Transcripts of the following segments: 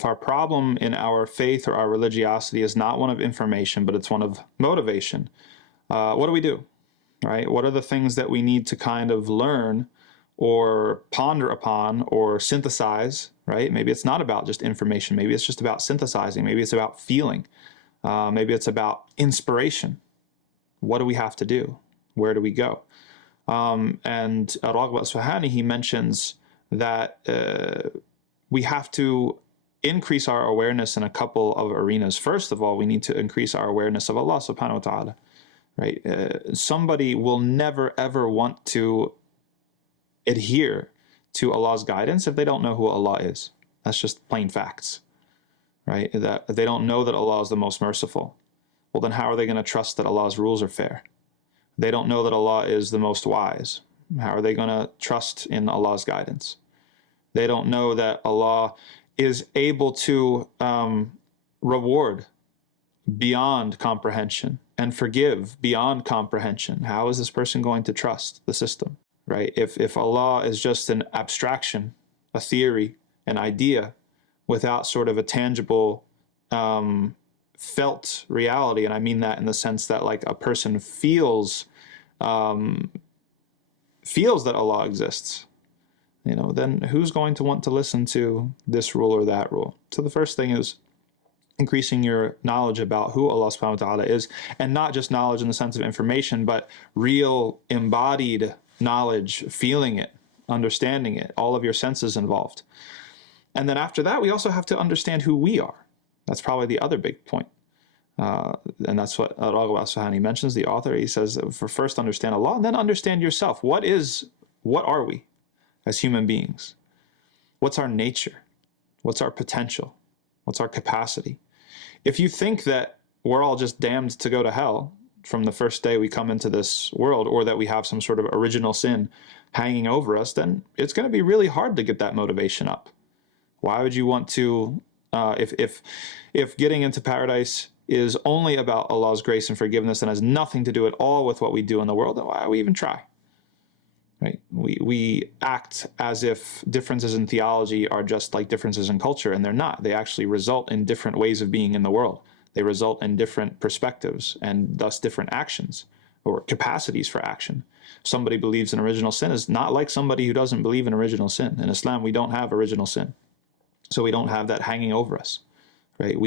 If our problem in our faith or our religiosity is not one of information, but it's one of motivation, what do? Right? What are the things that we need to kind of learn or ponder upon or synthesize, right? Maybe it's not about just information. Maybe it's just about synthesizing. Maybe it's about feeling. Maybe it's about inspiration. What do we have to do? Where do we go? And al-Rhagib al-Isfahani, he mentions that we have to increase our awareness in a couple of arenas. First of all, we need to increase our awareness of Allah subhanahu wa ta'ala. Right? Somebody will never ever want to adhere to Allah's guidance if they don't know who Allah is. That's just plain facts, right? That they don't know that Allah is the most merciful. Well, then how are they going to trust that Allah's rules are fair? They don't know that Allah is the most wise. How are they going to trust in Allah's guidance? They don't know that Allah is able to reward beyond comprehension and forgive beyond comprehension. How is this person going to trust the system, right? If Allah is just an abstraction, a theory, an idea, without sort of a tangible, felt reality, and I mean that in the sense that like a person feels that Allah exists, you know, then who's going to want to listen to this rule or that rule? So the first thing is increasing your knowledge about who Allah subhanahu wa ta'ala is, and not just knowledge in the sense of information, but real embodied knowledge, feeling it, understanding it, all of your senses involved. And then after that, we also have to understand who we are. That's probably the other big point. And that's what al-Rhagib al-Isfahani mentions, the author. He says, for first understand Allah, and then understand yourself. What are we as human beings? What's our nature? What's our potential? What's our capacity? If you think that we're all just damned to go to hell from the first day we come into this world, or that we have some sort of original sin hanging over us, then it's going to be really hard to get that motivation up. Why would you want to, if getting into paradise is only about Allah's grace and forgiveness and has nothing to do at all with what we do in the world, then why would we even try? Right? We act as if differences in theology are just like differences in culture, and they're not. They actually result in different ways of being in the world. They result in different perspectives and thus different actions or capacities for action. Somebody believes in original sin is not like somebody who doesn't believe in original sin. In Islam, we don't have original sin. So we don't have that hanging over us. Right?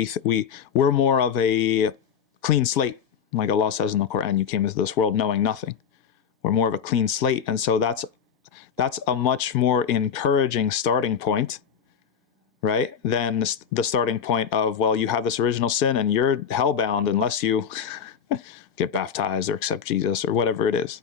We're more of a clean slate. Like Allah says in the Quran, you came into this world knowing nothing. We're more of a clean slate, and so that's a much more encouraging starting point, right, than the starting point of, well, you have this original sin and you're hellbound unless you get baptized or accept Jesus or whatever it is,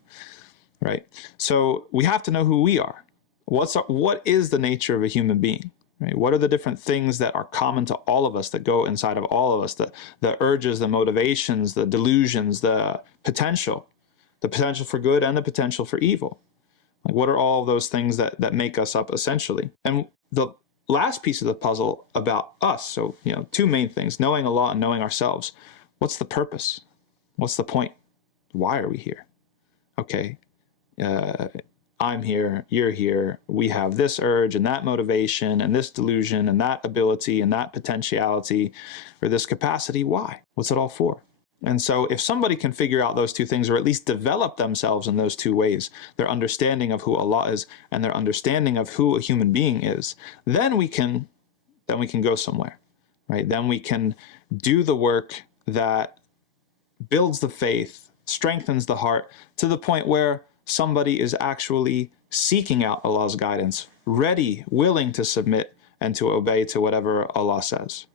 right? So we have to know who we are. What is the nature of a human being? Right? What are the different things that are common to all of us, that go inside of all of us, the urges, the motivations, the delusions, the potential for good and the potential for evil? Like, what are all of those things that make us up essentially? And the last piece of the puzzle about us, so, you know, two main things, knowing Allah and knowing ourselves. What's the purpose? What's the point? Why are we here? Okay, I'm here, you're here, we have this urge and that motivation and this delusion and that ability and that potentiality or this capacity. Why? What's it all for? And so if somebody can figure out those two things, or at least develop themselves in those two ways, their understanding of who Allah is and their understanding of who a human being is, then we can go somewhere, right? Then we can do the work that builds the faith, strengthens the heart, to the point where somebody is actually seeking out Allah's guidance, ready, willing to submit and to obey to whatever Allah says.